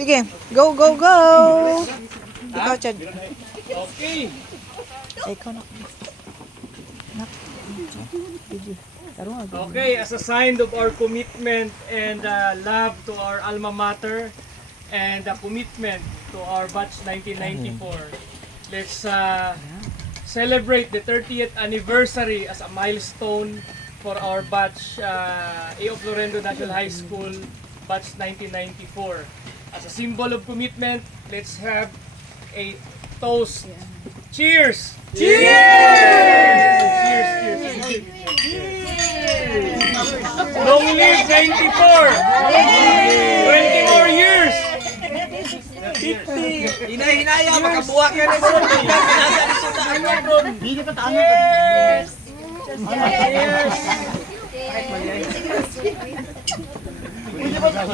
Sige, go, go, go! Ikaw, Chad. Okay. Ay, ikaw na. Okay, as a sign of our commitment and love to our alma mater and commitment to our batch 1994, let's celebrate the 30th anniversary as a milestone for our batch A.O. Florendo National High School batch 1994. As a symbol of commitment, let's have a toast. Cheers! Cheers! Cheers! Cheers! Long live 94! 20 more years! 50! Hinay-hinaya, makabuwak ka rin. Hindi pa tayo. Cheers!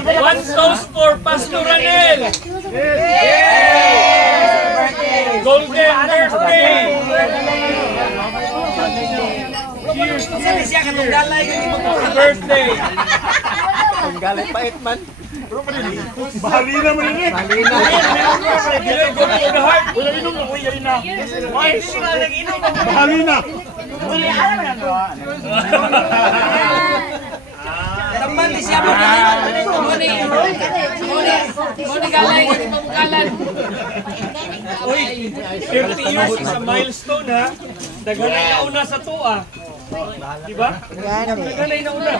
One toast for Pastor Ranel! Golden birthday! Cheers! Cheers! Happy birthday! Tunggalay pait man. Bahali na mo rin eh. Bahali na. Go to the heart! Wala inom na, uy, yari na. Bahali na. Taman di siya mo. Muni galay, pamungkalan. Uy, 30 years is a milestone ha. Daganay na una sa tuwa. Diba? Yan, Daganay na una.